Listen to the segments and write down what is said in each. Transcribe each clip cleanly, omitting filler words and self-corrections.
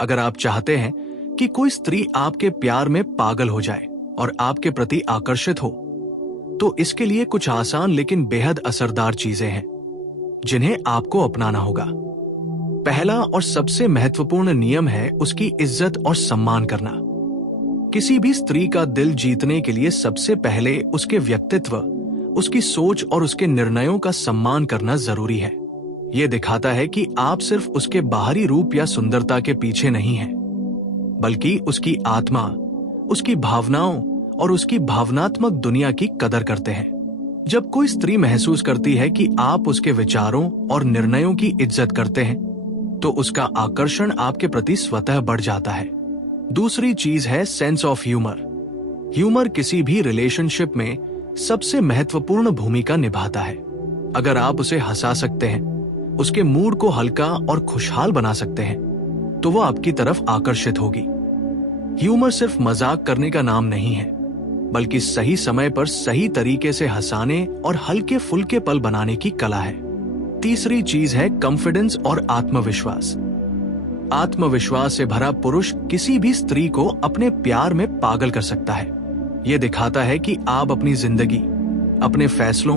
अगर आप चाहते हैं कि कोई स्त्री आपके प्यार में पागल हो जाए और आपके प्रति आकर्षित हो, तो इसके लिए कुछ आसान लेकिन बेहद असरदार चीजें हैं जिन्हें आपको अपनाना होगा। पहला और सबसे महत्वपूर्ण नियम है उसकी इज्जत और सम्मान करना। किसी भी स्त्री का दिल जीतने के लिए सबसे पहले उसके व्यक्तित्व, उसकी सोच और उसके निर्णयों का सम्मान करना जरूरी है। यह दिखाता है कि आप सिर्फ उसके बाहरी रूप या सुंदरता के पीछे नहीं हैं, बल्कि उसकी आत्मा, उसकी भावनाओं और उसकी भावनात्मक दुनिया की कदर करते हैं। जब कोई स्त्री महसूस करती है कि आप उसके विचारों और निर्णयों की इज्जत करते हैं, तो उसका आकर्षण आपके प्रति स्वतः बढ़ जाता है। दूसरी चीज है सेंस ऑफ ह्यूमर। ह्यूमर किसी भी रिलेशनशिप में सबसे महत्वपूर्ण भूमिका निभाता है। अगर आप उसे हंसा सकते हैं, उसके मूड को हल्का और खुशहाल बना सकते हैं, तो वो आपकी तरफ आकर्षित होगी। ह्यूमर सिर्फ मजाक करने का नाम नहीं है, बल्कि सही समय पर सही तरीके से हंसाने और हल्के फुल्के पल बनाने की कला है। तीसरी चीज है कॉन्फिडेंस और आत्मविश्वास। आत्मविश्वास से भरा पुरुष किसी भी स्त्री को अपने प्यार में पागल कर सकता है। यह दिखाता है कि आप अपनी जिंदगी, अपने फैसलों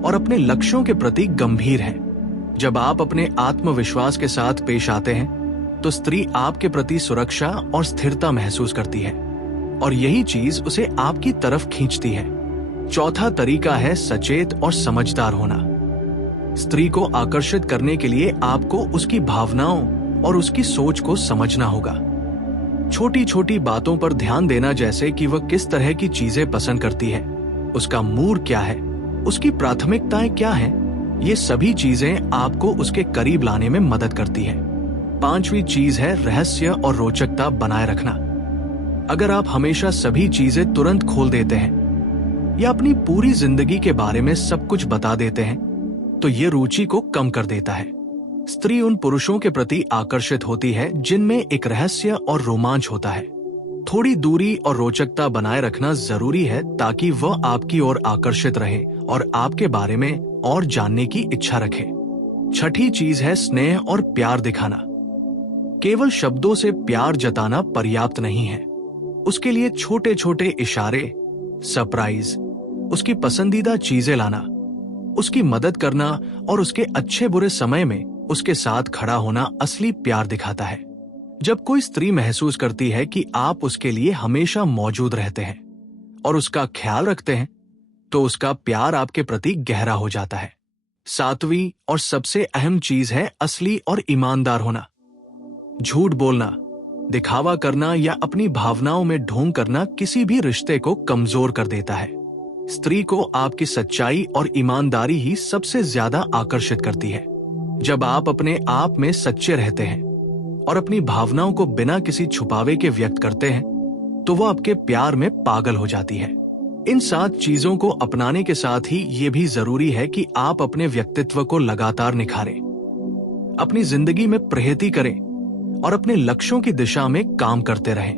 और अपने लक्ष्यों के प्रति गंभीर हैं। जब आप अपने आत्मविश्वास के साथ पेश आते हैं, तो स्त्री आपके प्रति सुरक्षा और स्थिरता महसूस करती है, और यही चीज उसे आपकी तरफ खींचती है। चौथा तरीका है सचेत और समझदार होना। स्त्री को आकर्षित करने के लिए आपको उसकी भावनाओं और उसकी सोच को समझना होगा। छोटी छोटी बातों पर ध्यान देना, जैसे कि वह किस तरह की चीजें पसंद करती है, उसका मूड क्या है, उसकी प्राथमिकताएं क्या हैं, ये सभी चीजें आपको उसके करीब लाने में मदद करती है। पांचवी चीज है रहस्य और रोचकता बनाए रखना। अगर आप हमेशा सभी चीजें तुरंत खोल देते हैं या अपनी पूरी जिंदगी के बारे में सब कुछ बता देते हैं, तो ये रुचि को कम कर देता है। स्त्री उन पुरुषों के प्रति आकर्षित होती है जिनमें एक रहस्य और रोमांच होता है। थोड़ी दूरी और रोचकता बनाए रखना जरूरी है, ताकि वह आपकी ओर आकर्षित रहे और आपके बारे में और जानने की इच्छा रखे। छठी चीज है स्नेह और प्यार दिखाना। केवल शब्दों से प्यार जताना पर्याप्त नहीं है। उसके लिए छोटे छोटे इशारे, सरप्राइज, उसकी पसंदीदा चीजें लाना, उसकी मदद करना और उसके अच्छे बुरे समय में उसके साथ खड़ा होना असली प्यार दिखाता है। जब कोई स्त्री महसूस करती है कि आप उसके लिए हमेशा मौजूद रहते हैं और उसका ख्याल रखते हैं, तो उसका प्यार आपके प्रति गहरा हो जाता है। सातवीं और सबसे अहम चीज है असली और ईमानदार होना। झूठ बोलना, दिखावा करना या अपनी भावनाओं में ढोंग करना किसी भी रिश्ते को कमजोर कर देता है। स्त्री को आपकी सच्चाई और ईमानदारी ही सबसे ज्यादा आकर्षित करती है। जब आप अपने आप में सच्चे रहते हैं और अपनी भावनाओं को बिना किसी छुपावे के व्यक्त करते हैं, तो वो आपके प्यार में पागल हो जाती है। इन 7 चीजों को अपनाने के साथ ही ये भी जरूरी है कि आप अपने व्यक्तित्व को लगातार निखारें, अपनी जिंदगी में प्रगति करें और अपने लक्ष्यों की दिशा में काम करते रहें,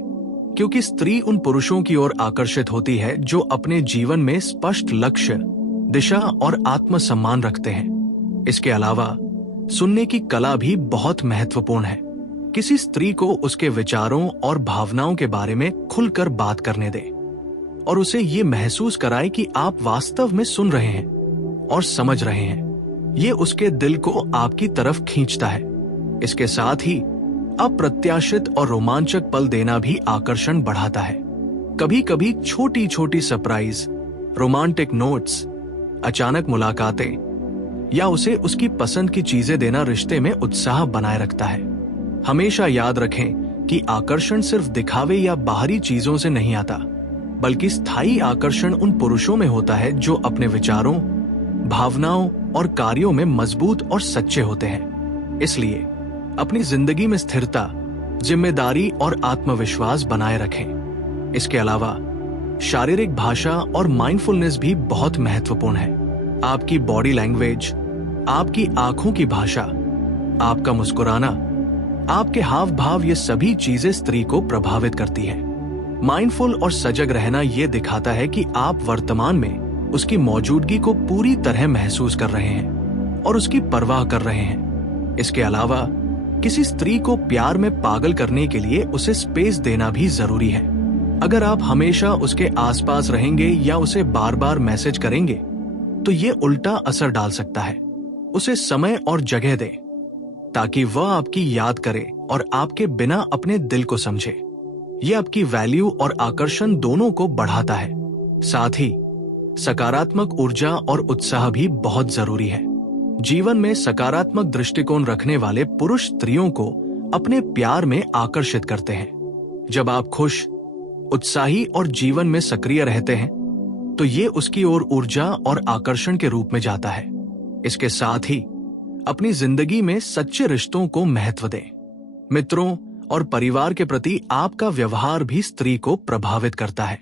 क्योंकि स्त्री उन पुरुषों की ओर आकर्षित होती है जो अपने जीवन में स्पष्ट लक्ष्य, दिशा और आत्मसम्मान रखते हैं। इसके अलावा सुनने की कला भी बहुत महत्वपूर्ण है। किसी स्त्री को उसके विचारों और भावनाओं के बारे में खुलकर बात करने दें और उसे ये महसूस कराए कि आप वास्तव में सुन रहे हैं और समझ रहे हैं। ये उसके दिल को आपकी तरफ खींचता है। इसके साथ ही अप्रत्याशित और रोमांचक पल देना भी आकर्षण बढ़ाता है। कभी कभी छोटी छोटी सरप्राइज, रोमांटिक नोट्स, अचानक मुलाकातें या उसे उसकी पसंद की चीजें देना रिश्ते में उत्साह बनाए रखता है। हमेशा याद रखें कि आकर्षण सिर्फ दिखावे या बाहरी चीजों से नहीं आता, बल्कि स्थायी आकर्षण उन पुरुषों में होता है जो अपने विचारों, भावनाओं और कार्यों में मजबूत और सच्चे होते हैं। इसलिए अपनी जिंदगी में स्थिरता, जिम्मेदारी और आत्मविश्वास बनाए रखें। इसके अलावा शारीरिक भाषा और माइंडफुलनेस भी बहुत महत्वपूर्ण है। आपकी बॉडी लैंग्वेज, आपकी आंखों की भाषा, आपका मुस्कुराना, आपके हाव भाव, ये सभी चीजें स्त्री को प्रभावित करती है। माइंडफुल और सजग रहना ये दिखाता है कि आप वर्तमान में उसकी मौजूदगी को पूरी तरह महसूस कर रहे हैं और उसकी परवाह कर रहे हैं। इसके अलावा किसी स्त्री को प्यार में पागल करने के लिए उसे स्पेस देना भी जरूरी है। अगर आप हमेशा उसके आसपास रहेंगे या उसे बार बार मैसेज करेंगे तो ये उल्टा असर डाल सकता है। उसे समय और जगह दें ताकि वह आपकी याद करे और आपके बिना अपने दिल को समझे। यह आपकी वैल्यू और आकर्षण दोनों को बढ़ाता है। साथ ही सकारात्मक ऊर्जा और उत्साह भी बहुत जरूरी है। जीवन में सकारात्मक दृष्टिकोण रखने वाले पुरुष स्त्रियों को अपने प्यार में आकर्षित करते हैं। जब आप खुश, उत्साही और जीवन में सक्रिय रहते हैं तो ये उसकी ओर ऊर्जा और आकर्षण के रूप में जाता है। इसके साथ ही अपनी जिंदगी में सच्चे रिश्तों को महत्व दें। मित्रों और परिवार के प्रति आपका व्यवहार भी स्त्री को प्रभावित करता है।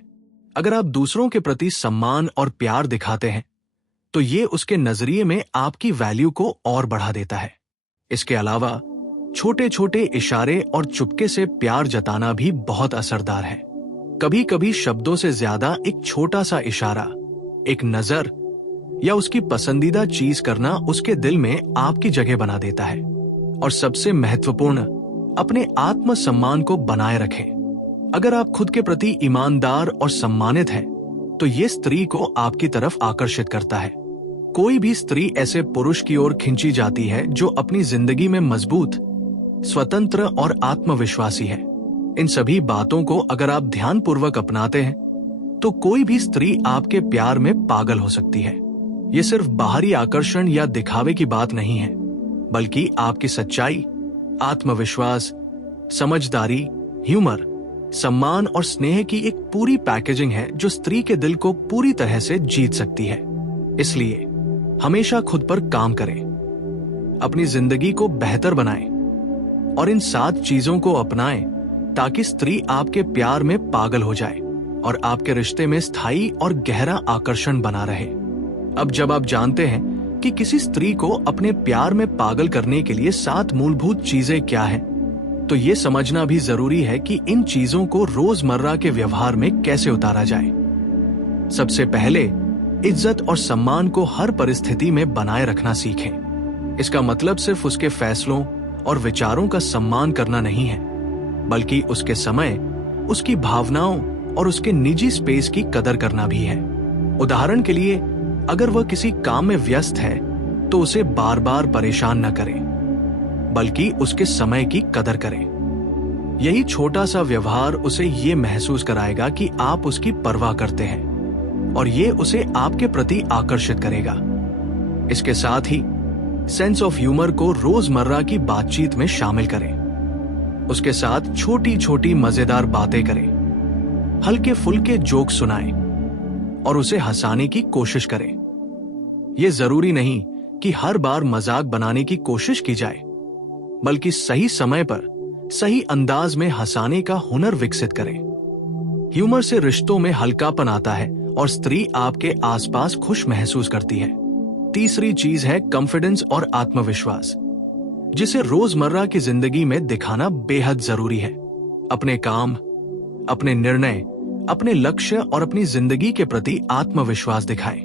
अगर आप दूसरों के प्रति सम्मान और प्यार दिखाते हैं तो ये उसके नजरिए में आपकी वैल्यू को और बढ़ा देता है। इसके अलावा छोटे छोटे इशारे और चुपके से प्यार जताना भी बहुत असरदार है। कभी कभी शब्दों से ज्यादा एक छोटा सा इशारा, एक नजर या उसकी पसंदीदा चीज करना उसके दिल में आपकी जगह बना देता है। और सबसे महत्वपूर्ण, अपने आत्मसम्मान को बनाए रखें। अगर आप खुद के प्रति ईमानदार और सम्मानित हैं तो ये स्त्री को आपकी तरफ आकर्षित करता है। कोई भी स्त्री ऐसे पुरुष की ओर खींची जाती है जो अपनी जिंदगी में मजबूत, स्वतंत्र और आत्मविश्वासी है। इन सभी बातों को अगर आप ध्यानपूर्वक अपनाते हैं तो कोई भी स्त्री आपके प्यार में पागल हो सकती है। ये सिर्फ बाहरी आकर्षण या दिखावे की बात नहीं है, बल्कि आपकी सच्चाई, आत्मविश्वास, समझदारी, ह्यूमर, सम्मान और स्नेह की एक पूरी पैकेजिंग है जो स्त्री के दिल को पूरी तरह से जीत सकती है। इसलिए हमेशा खुद पर काम करें, अपनी जिंदगी को बेहतर बनाएं और इन 7 चीजों को अपनाएं ताकि स्त्री आपके प्यार में पागल हो जाए और आपके रिश्ते में स्थायी और गहरा आकर्षण बना रहे। अब जब आप जानते हैं कि किसी स्त्री को अपने प्यार में पागल करने के लिए 7 मूलभूत चीजें क्या हैं, तो ये समझना भी जरूरी है कि इन चीजों को रोजमर्रा के व्यवहार में कैसे उतारा जाए। सबसे पहले इज्जत और सम्मान को हर परिस्थिति में बनाए रखना सीखें। इसका मतलब सिर्फ उसके फैसलों और विचारों का सम्मान करना नहीं है, बल्कि उसके समय, उसकी भावनाओं और उसके निजी स्पेस की कदर करना भी है। उदाहरण के लिए, अगर वह किसी काम में व्यस्त है तो उसे बार बार परेशान न करें, बल्कि उसके समय की कदर करें। यही छोटा सा व्यवहार उसे ये महसूस कराएगा कि आप उसकी परवाह करते हैं और ये उसे आपके प्रति आकर्षित करेगा। इसके साथ ही सेंस ऑफ ह्यूमर को रोजमर्रा की बातचीत में शामिल करें। उसके साथ छोटी छोटी मजेदार बातें करें, हल्के फुल्के जोक सुनाएं और उसे हंसाने की कोशिश करें। यह जरूरी नहीं कि हर बार मजाक बनाने की कोशिश की जाए, बल्कि सही समय पर सही अंदाज में हंसाने का हुनर विकसित करें। ह्यूमर से रिश्तों में हल्कापन आता है और स्त्री आपके आसपास खुश महसूस करती है। तीसरी चीज है कॉन्फिडेंस और आत्मविश्वास, जिसे रोजमर्रा की जिंदगी में दिखाना बेहद जरूरी है। अपने काम, अपने निर्णय, अपने लक्ष्य और अपनी जिंदगी के प्रति आत्मविश्वास दिखाएं।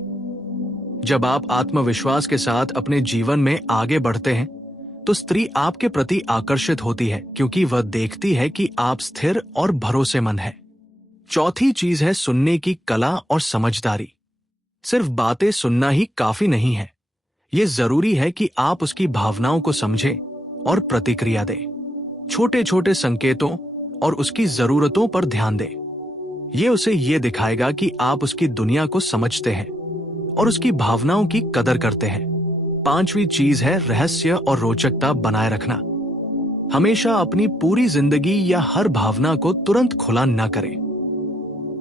जब आप आत्मविश्वास के साथ अपने जीवन में आगे बढ़ते हैं तो स्त्री आपके प्रति आकर्षित होती है, क्योंकि वह देखती है कि आप स्थिर और भरोसेमंद हैं। चौथी चीज है सुनने की कला और समझदारी। सिर्फ बातें सुनना ही काफी नहीं है, ये जरूरी है कि आप उसकी भावनाओं को समझें और प्रतिक्रिया दें। छोटे छोटे संकेतों और उसकी जरूरतों पर ध्यान दें। ये उसे ये दिखाएगा कि आप उसकी दुनिया को समझते हैं और उसकी भावनाओं की कदर करते हैं। पांचवी चीज है रहस्य और रोचकता बनाए रखना। हमेशा अपनी पूरी जिंदगी या हर भावना को तुरंत खुला न करें।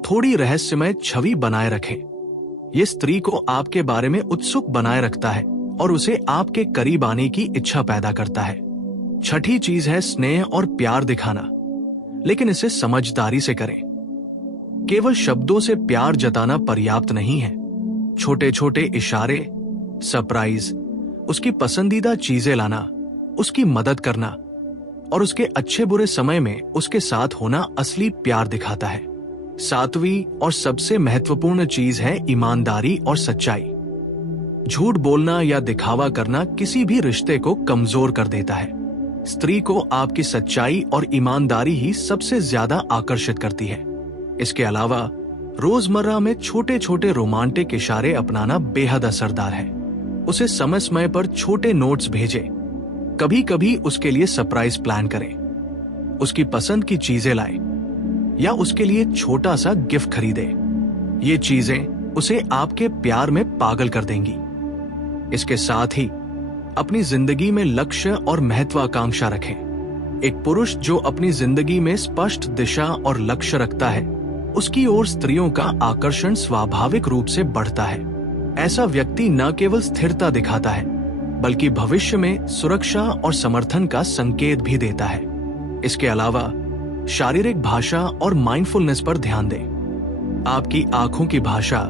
थोड़ी रहस्यमय छवि बनाए रखें। ये स्त्री को आपके बारे में उत्सुक बनाए रखता है और उसे आपके करीब आने की इच्छा पैदा करता है। छठी चीज है स्नेह और प्यार दिखाना, लेकिन इसे समझदारी से करें। केवल शब्दों से प्यार जताना पर्याप्त नहीं है। छोटे छोटे इशारे, सरप्राइज, उसकी पसंदीदा चीजें लाना, उसकी मदद करना और उसके अच्छे बुरे समय में उसके साथ होना असली प्यार दिखाता है। सातवीं और सबसे महत्वपूर्ण चीज है ईमानदारी और सच्चाई। झूठ बोलना या दिखावा करना किसी भी रिश्ते को कमजोर कर देता है। स्त्री को आपकी सच्चाई और ईमानदारी ही सबसे ज्यादा आकर्षित करती है। इसके अलावा रोजमर्रा में छोटे छोटे रोमांटिक इशारे अपनाना बेहद असरदार है। उसे समय समय पर छोटे नोट्स भेजें। कभी कभी उसके लिए सरप्राइज प्लान करें। उसकी पसंद की चीजें लाएं या उसके लिए छोटा सा गिफ्ट खरीदें। ये चीजें उसे आपके प्यार में पागल कर देंगी। इसके साथ ही अपनी जिंदगी में लक्ष्य और महत्वाकांक्षा रखें। एक पुरुष जो अपनी जिंदगी में स्पष्ट दिशा और लक्ष्य रखता है, उसकी ओर स्त्रियों का आकर्षण स्वाभाविक रूप से बढ़ता है। ऐसा व्यक्ति न केवल स्थिरता दिखाता है, बल्कि भविष्य में सुरक्षा और समर्थन का संकेत भी देता है। इसके अलावा शारीरिक भाषा और माइंडफुलनेस पर ध्यान दें। आपकी आंखों की भाषा,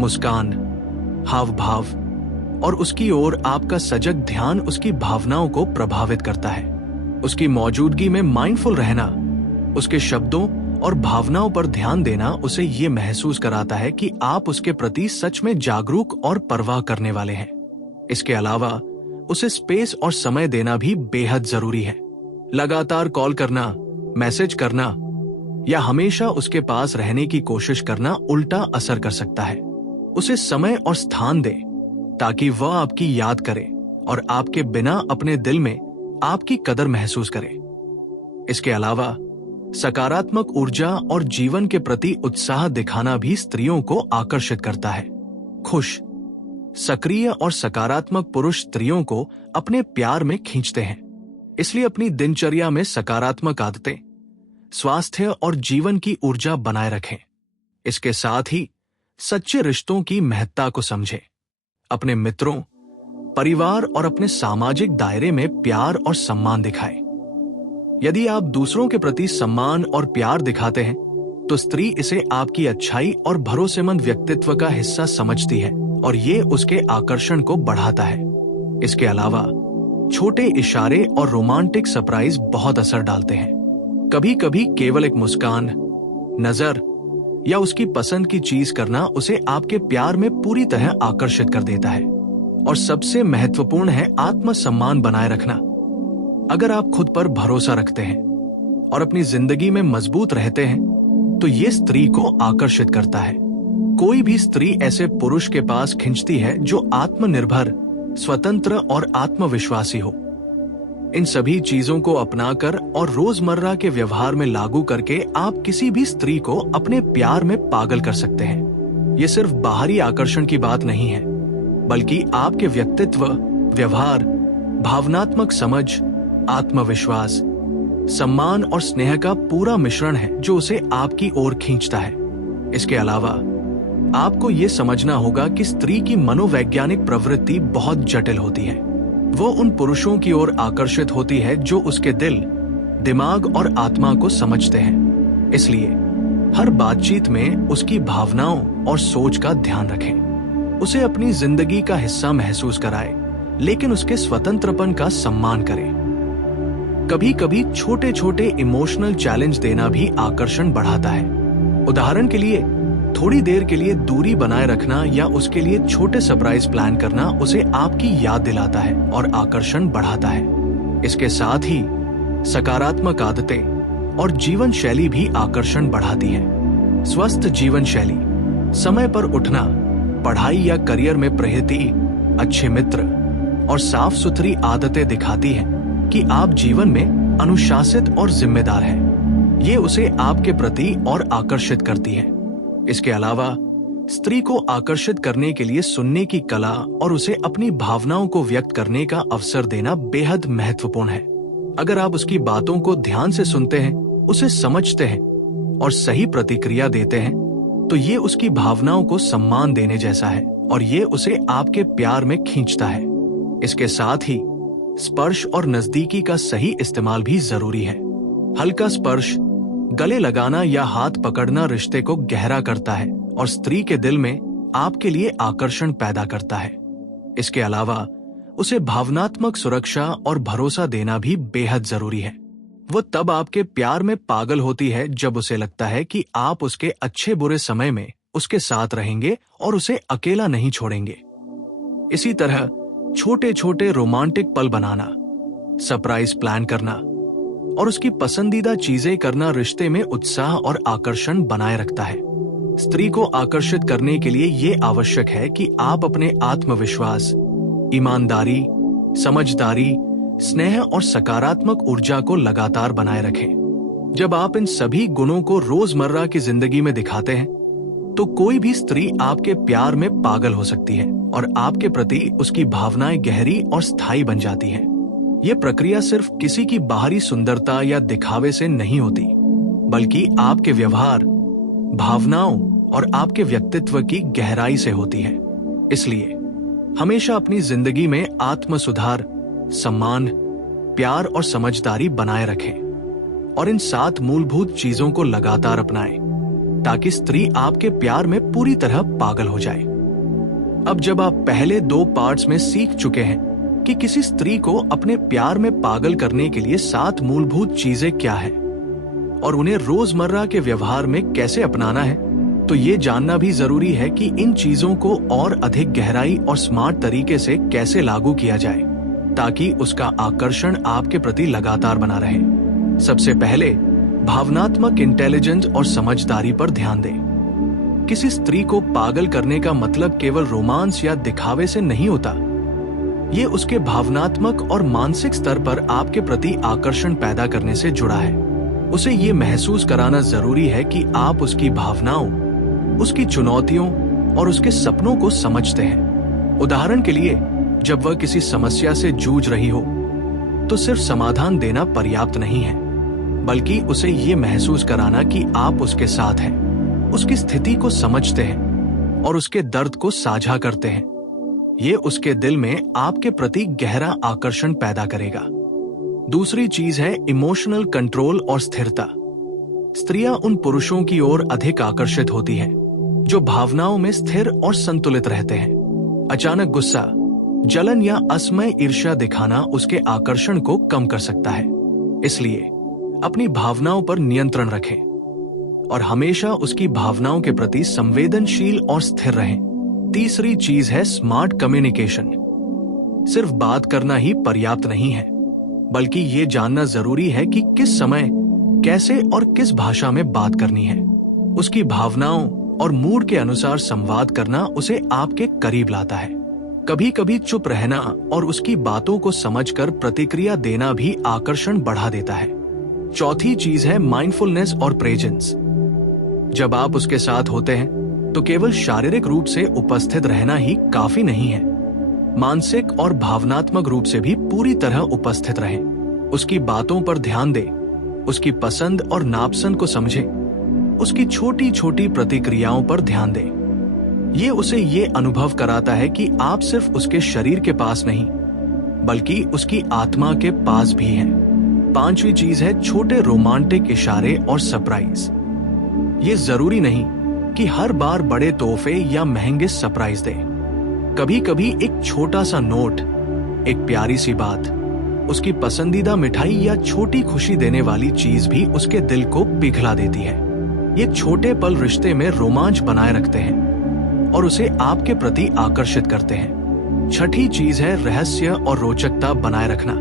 मुस्कान, हाव भाव और उसकी ओर आपका सजग ध्यान उसकी भावनाओं को प्रभावित करता है। उसकी मौजूदगी में माइंडफुल रहना, उसके शब्दों और भावनाओं पर ध्यान देना उसे ये महसूस कराता है कि आप उसके प्रति सच में जागरूक और परवाह करने वाले हैं। इसके अलावा उसे स्पेस और समय देना भी बेहद जरूरी है। लगातार कॉल करना, मैसेज करना या हमेशा उसके पास रहने की कोशिश करना उल्टा असर कर सकता है। उसे समय और स्थान दें ताकि वह आपकी याद करे और आपके बिना अपने दिल में आपकी कदर महसूस करे। इसके अलावा सकारात्मक ऊर्जा और जीवन के प्रति उत्साह दिखाना भी स्त्रियों को आकर्षित करता है। खुश, सक्रिय और सकारात्मक पुरुष स्त्रियों को अपने प्यार में खींचते हैं। इसलिए अपनी दिनचर्या में सकारात्मक आदतें, स्वास्थ्य और जीवन की ऊर्जा बनाए रखें। इसके साथ ही सच्चे रिश्तों की महत्ता को समझें। अपने मित्रों, परिवार और अपने सामाजिक दायरे में प्यार और सम्मान दिखाएं। यदि आप दूसरों के प्रति सम्मान और प्यार दिखाते हैं, तो स्त्री इसे आपकी अच्छाई और भरोसेमंद व्यक्तित्व का हिस्सा समझती है और ये उसके आकर्षण को बढ़ाता है। इसके अलावा छोटे इशारे और रोमांटिक सरप्राइज बहुत असर डालते हैं। कभी कभी केवल एक मुस्कान, नजर या उसकी पसंद की चीज करना उसे आपके प्यार में पूरी तरह आकर्षित कर देता है। और सबसे महत्वपूर्ण है आत्मसम्मान बनाए रखना। अगर आप खुद पर भरोसा रखते हैं और अपनी जिंदगी में मजबूत रहते हैं, तो ये स्त्री को आकर्षित करता है। कोई भी स्त्री ऐसे पुरुष के पास खिंचती है जो आत्मनिर्भर, स्वतंत्र और आत्मविश्वासी हो। इन सभी चीजों को अपनाकर और रोजमर्रा के व्यवहार में लागू करके आप किसी भी स्त्री को अपने प्यार में पागल कर सकते हैं। ये सिर्फ बाहरी आकर्षण की बात नहीं है, बल्कि आपके व्यक्तित्व, व्यवहार, भावनात्मक समझ, आत्मविश्वास, सम्मान और स्नेह का पूरा मिश्रण है जो उसे आपकी ओर खींचता है। इसके अलावा आपको ये समझना होगा कि स्त्री की मनोवैज्ञानिक प्रवृत्ति बहुत जटिल होती है। वो उन पुरुषों की ओर आकर्षित होती है जो उसके दिल, दिमाग और आत्मा को समझते हैं। इसलिए हर बातचीत में उसकी भावनाओं और सोच का ध्यान रखें। उसे अपनी जिंदगी का हिस्सा महसूस कराएं, लेकिन उसके स्वतंत्रपन का सम्मान करें। कभी कभी छोटे छोटे इमोशनल चैलेंज देना भी आकर्षण बढ़ाता है। उदाहरण के लिए थोड़ी देर के लिए दूरी बनाए रखना या उसके लिए छोटे सरप्राइज प्लान करना उसे आपकी याद दिलाता है और आकर्षण बढ़ाता है। इसके साथ ही सकारात्मक आदतें और जीवन शैली भी आकर्षण बढ़ाती है। स्वस्थ जीवन शैली, समय पर उठना, पढ़ाई या करियर में प्रगति, अच्छे मित्र और साफ सुथरी आदतें दिखाती हैं कि आप जीवन में अनुशासित और जिम्मेदार हैं। ये उसे आपके प्रति और आकर्षित करती है। इसके अलावा स्त्री को आकर्षित करने के लिए सुनने की कला और उसे अपनी भावनाओं को व्यक्त करने का अवसर देना बेहद महत्वपूर्ण है। अगर आप उसकी बातों को ध्यान से सुनते हैं, उसे समझते हैं और सही प्रतिक्रिया देते हैं, तो ये उसकी भावनाओं को सम्मान देने जैसा है और ये उसे आपके प्यार में खींचता है। इसके साथ ही स्पर्श और नजदीकी का सही इस्तेमाल भी जरूरी है। हल्का स्पर्श, गले लगाना या हाथ पकड़ना रिश्ते को गहरा करता है और स्त्री के दिल में आपके लिए आकर्षण पैदा करता है। इसके अलावा उसे भावनात्मक सुरक्षा और भरोसा देना भी बेहद जरूरी है। वो तब आपके प्यार में पागल होती है जब उसे लगता है कि आप उसके अच्छे बुरे समय में उसके साथ रहेंगे और उसे अकेला नहीं छोड़ेंगे। इसी तरह छोटे छोटे रोमांटिक पल बनाना, सरप्राइज प्लान करना और उसकी पसंदीदा चीजें करना रिश्ते में उत्साह और आकर्षण बनाए रखता है। स्त्री को आकर्षित करने के लिए ये आवश्यक है कि आप अपने आत्मविश्वास, ईमानदारी, समझदारी, स्नेह और सकारात्मक ऊर्जा को लगातार बनाए रखें। जब आप इन सभी गुणों को रोजमर्रा की जिंदगी में दिखाते हैं तो कोई भी स्त्री आपके प्यार में पागल हो सकती है और आपके प्रति उसकी भावनाएं गहरी और स्थायी बन जाती हैं। ये प्रक्रिया सिर्फ किसी की बाहरी सुंदरता या दिखावे से नहीं होती, बल्कि आपके व्यवहार, भावनाओं और आपके व्यक्तित्व की गहराई से होती है। इसलिए हमेशा अपनी जिंदगी में आत्म सुधार, सम्मान, प्यार और समझदारी बनाए रखें और इन 7 मूलभूत चीजों को लगातार अपनाएं ताकि स्त्री आपके प्यार में पूरी तरह पागल हो जाए। अब जब आप पहले 2 पार्ट्स में सीख चुके हैं कि किसी स्त्री को अपने प्यार में पागल करने के लिए 7 मूलभूत चीजें क्या है और उन्हें रोजमर्रा के व्यवहार में कैसे अपनाना है, तो ये जानना भी जरूरी है कि इन चीजों को और अधिक गहराई और स्मार्ट तरीके से कैसे लागू किया जाए ताकि उसका आकर्षण आपके प्रति लगातार बना रहे। सबसे पहले भावनात्मक इंटेलिजेंस और समझदारी पर ध्यान दें। किसी स्त्री को पागल करने का मतलब केवल रोमांस या दिखावे से नहीं होता। ये उसके भावनात्मक और मानसिक स्तर पर आपके प्रति आकर्षण पैदा करने से जुड़ा है। उसे ये महसूस कराना जरूरी है कि आप उसकी भावनाओं, उसकी चुनौतियों और उसके सपनों को समझते हैं। उदाहरण के लिए, जब वह किसी समस्या से जूझ रही हो तो सिर्फ समाधान देना पर्याप्त नहीं है, बल्कि उसे ये महसूस कराना कि आप उसके साथ हैं, उसकी स्थिति को समझते हैं और उसके दर्द को साझा करते हैं। ये उसके दिल में आपके प्रति गहरा आकर्षण पैदा करेगा। दूसरी चीज है इमोशनल कंट्रोल और स्थिरता। स्त्रियां उन पुरुषों की ओर अधिक आकर्षित होती हैं जो भावनाओं में स्थिर और संतुलित रहते हैं। अचानक गुस्सा, जलन या असमय ईर्ष्या दिखाना उसके आकर्षण को कम कर सकता है। इसलिए अपनी भावनाओं पर नियंत्रण रखें और हमेशा उसकी भावनाओं के प्रति संवेदनशील और स्थिर रहें। तीसरी चीज है स्मार्ट कम्युनिकेशन। सिर्फ बात करना ही पर्याप्त नहीं है, बल्कि ये जानना जरूरी है कि किस समय, कैसे और किस भाषा में बात करनी है। उसकी भावनाओं और मूड के अनुसार संवाद करना उसे आपके करीब लाता है। कभी कभी चुप रहना और उसकी बातों को समझकर प्रतिक्रिया देना भी आकर्षण बढ़ा देता है। चौथी चीज है माइंडफुलनेस और प्रेजेंस। जब आप उसके साथ होते हैं तो केवल शारीरिक रूप से उपस्थित रहना ही काफी नहीं है। मानसिक और भावनात्मक रूप से भी पूरी तरह उपस्थित रहें। उसकी बातों पर ध्यान दें, उसकी पसंद और नापसंद को समझें, उसकी छोटी छोटी प्रतिक्रियाओं पर ध्यान दें। ये उसे ये अनुभव कराता है कि आप सिर्फ उसके शरीर के पास नहीं, बल्कि उसकी आत्मा के पास भी हैं। पांचवी चीज है छोटे रोमांटिक इशारे और सरप्राइज। ये जरूरी नहीं कि हर बार बड़े तोहफे या महंगे सरप्राइज दें। कभी कभी एक छोटा सा नोट, एक प्यारी सी बात, उसकी पसंदीदा मिठाई या छोटी खुशी देने वाली चीज भी उसके दिल को पिघला देती है। ये छोटे पल रिश्ते में रोमांच बनाए रखते हैं और उसे आपके प्रति आकर्षित करते हैं। छठी चीज है रहस्य और रोचकता बनाए रखना।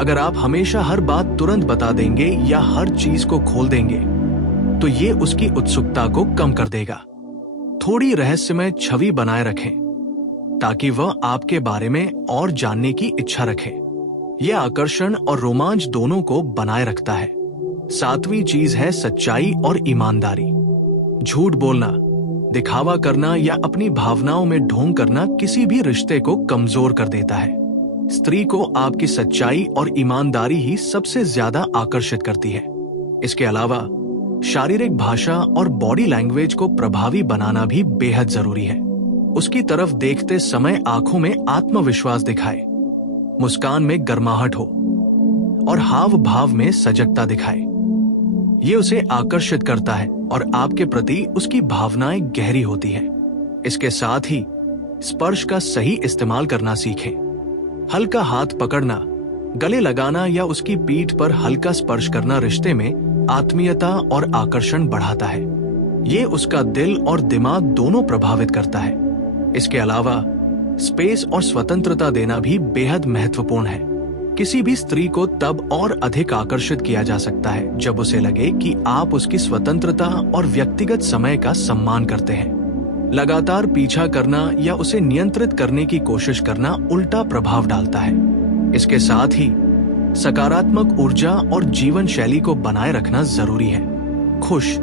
अगर आप हमेशा हर बात तुरंत बता देंगे या हर चीज को खोल देंगे तो ये उसकी उत्सुकता को कम कर देगा। थोड़ी रहस्यमय छवि बनाए रखें ताकि वह आपके बारे में और जानने की इच्छा रखे। यह आकर्षण और रोमांच दोनों को बनाए रखता है। सातवीं चीज है सच्चाई और ईमानदारी। झूठ बोलना, दिखावा करना या अपनी भावनाओं में ढोंग करना किसी भी रिश्ते को कमजोर कर देता है। स्त्री को आपकी सच्चाई और ईमानदारी ही सबसे ज्यादा आकर्षित करती है। इसके अलावा शारीरिक भाषा और बॉडी लैंग्वेज को प्रभावी बनाना भी बेहद जरूरी है। उसकी तरफ देखते समय आंखों में आत्मविश्वास दिखाए, मुस्कान में गर्माहट हो और हाव भाव में सजगता दिखाए। ये उसे आकर्षित करता है और आपके प्रति उसकी भावनाएं गहरी होती हैं। इसके साथ ही स्पर्श का सही इस्तेमाल करना सीखें। हल्का हाथ पकड़ना, गले लगाना या उसकी पीठ पर हल्का स्पर्श करना रिश्ते में आत्मीयता और आकर्षण बढ़ाता है। ये उसका दिल और दिमाग दोनों प्रभावित करता है। इसके अलावा स्पेस और स्वतंत्रता देना भी बेहद महत्वपूर्ण है। किसी भी स्त्री को तब और अधिक आकर्षित किया जा सकता है जब उसे लगे कि आप उसकी स्वतंत्रता और व्यक्तिगत समय का सम्मान करते हैं। लगातार पीछा करना या उसे नियंत्रित करने की कोशिश करना उल्टा प्रभाव डालता है। इसके साथ ही सकारात्मक ऊर्जा और जीवन शैली को बनाए रखना जरूरी है। खुश,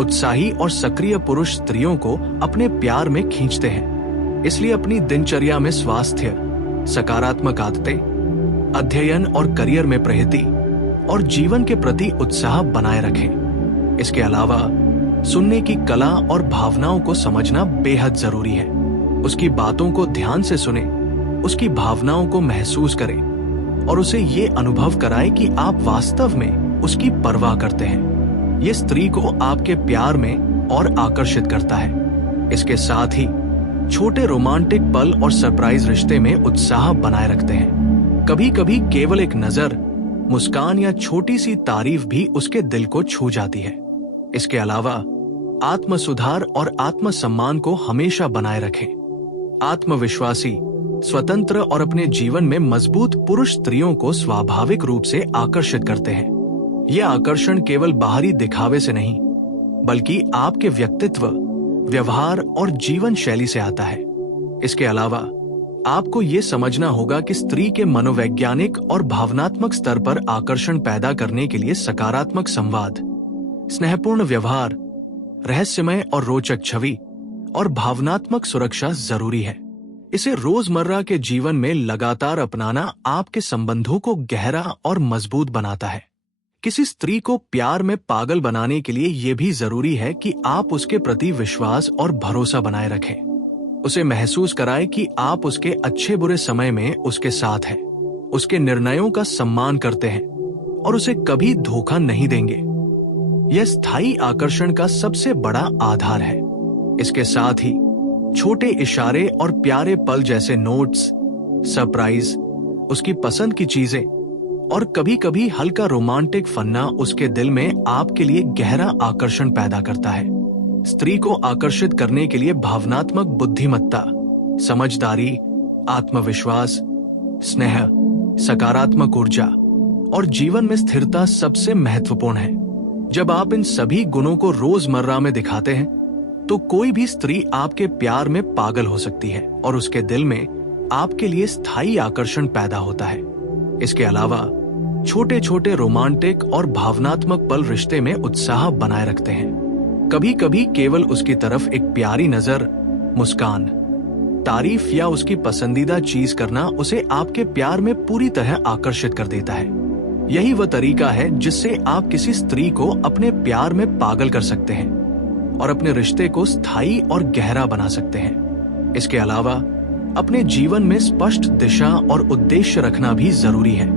उत्साही और सक्रिय पुरुष स्त्रियों को अपने प्यार में खींचते हैं। इसलिए अपनी दिनचर्या में स्वास्थ्य, सकारात्मक आदतें, अध्ययन और करियर में प्रगति और जीवन के प्रति उत्साह बनाए रखें। इसके अलावा सुनने की कला और भावनाओं को समझना बेहद जरूरी है। उसकी बातों को ध्यान से सुने, उसकी भावनाओं को महसूस करें और उसे ये अनुभव कराएं कि आप वास्तव में उसकी परवाह करते हैं। ये स्त्री को आपके प्यार में और आकर्षित करता है। इसके साथ ही छोटे रोमांटिक पल और सरप्राइज रिश्ते में उत्साह बनाए रखते हैं। कभी कभी केवल एक नजर, मुस्कान या छोटी सी तारीफ भी उसके दिल को छू जाती है। इसके अलावा आत्म सुधार और आत्म सम्मान को हमेशा बनाए रखें। आत्मविश्वासी, स्वतंत्र और अपने जीवन में मजबूत पुरुष स्त्रियों को स्वाभाविक रूप से आकर्षित करते हैं। यह आकर्षण केवल बाहरी दिखावे से नहीं, बल्कि आपके व्यक्तित्व, व्यवहार और जीवन शैली से आता है। इसके अलावा आपको ये समझना होगा कि स्त्री के मनोवैज्ञानिक और भावनात्मक स्तर पर आकर्षण पैदा करने के लिए सकारात्मक संवाद, स्नेहपूर्ण व्यवहार, रहस्यमय और रोचक छवि और भावनात्मक सुरक्षा जरूरी है। इसे रोजमर्रा के जीवन में लगातार अपनाना आपके संबंधों को गहरा और मजबूत बनाता है। किसी स्त्री को प्यार में पागल बनाने के लिए यह भी जरूरी है कि आप उसके प्रति विश्वास और भरोसा बनाए रखें। उसे महसूस कराएं कि आप उसके अच्छे बुरे समय में उसके साथ हैं, उसके निर्णयों का सम्मान करते हैं और उसे कभी धोखा नहीं देंगे। यह स्थायी आकर्षण का सबसे बड़ा आधार है। इसके साथ ही छोटे इशारे और प्यारे पल जैसे नोट्स, सरप्राइज, उसकी पसंद की चीजें और कभी कभी हल्का रोमांटिक फन्ना उसके दिल में आपके लिए गहरा आकर्षण पैदा करता है। स्त्री को आकर्षित करने के लिए भावनात्मक बुद्धिमत्ता, समझदारी, आत्मविश्वास, स्नेह, सकारात्मक ऊर्जा और जीवन में स्थिरता सबसे महत्वपूर्ण है। जब आप इन सभी गुणों को रोजमर्रा में दिखाते हैं, तो कोई भी स्त्री आपके प्यार में पागल हो सकती है और उसके दिल में आपके लिए स्थायी आकर्षण पैदा होता है। इसके अलावा छोटे छोटे रोमांटिक और भावनात्मक पल रिश्ते में उत्साह बनाए रखते हैं। कभी कभी केवल उसकी तरफ एक प्यारी नजर, मुस्कान, तारीफ या उसकी पसंदीदा चीज करना उसे आपके प्यार में पूरी तरह आकर्षित कर देता है। यही वह तरीका है जिससे आप किसी स्त्री को अपने प्यार में पागल कर सकते हैं और अपने रिश्ते को स्थायी और गहरा बना सकते हैं। इसके अलावा अपने जीवन में स्पष्ट दिशा और उद्देश्य रखना भी जरूरी है।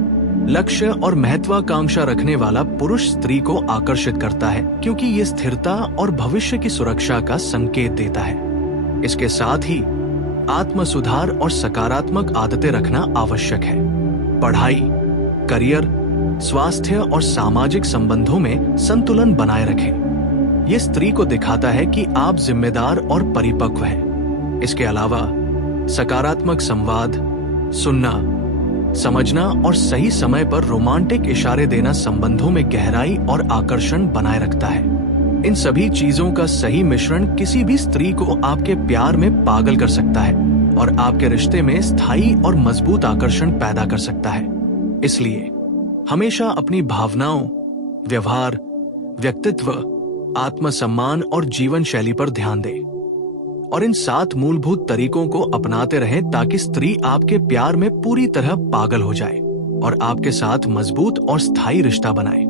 लक्ष्य और महत्वाकांक्षा रखने वाला पुरुष स्त्री को आकर्षित करता है, क्योंकि ये स्थिरता और भविष्य की सुरक्षा का संकेत देता है। इसके साथ ही आत्म सुधार और सकारात्मक आदतें रखना आवश्यक है। पढ़ाई, करियर, स्वास्थ्य और सामाजिक संबंधों में संतुलन बनाए रखें। ये स्त्री को दिखाता है कि आप जिम्मेदार और परिपक्व हैं। इसके अलावा सकारात्मक संवाद, सुनना, समझना और सही समय पर रोमांटिक इशारे देना संबंधों में गहराई और आकर्षण बनाए रखता है। इन सभी चीजों का सही मिश्रण किसी भी स्त्री को आपके प्यार में पागल कर सकता है और आपके रिश्ते में स्थायी और मजबूत आकर्षण पैदा कर सकता है। इसलिए हमेशा अपनी भावनाओं, व्यवहार, व्यक्तित्व, आत्मसम्मान और जीवन शैली पर ध्यान दें और इन 7 मूलभूत तरीकों को अपनाते रहें ताकि स्त्री आपके प्यार में पूरी तरह पागल हो जाए और आपके साथ मजबूत और स्थायी रिश्ता बनाए।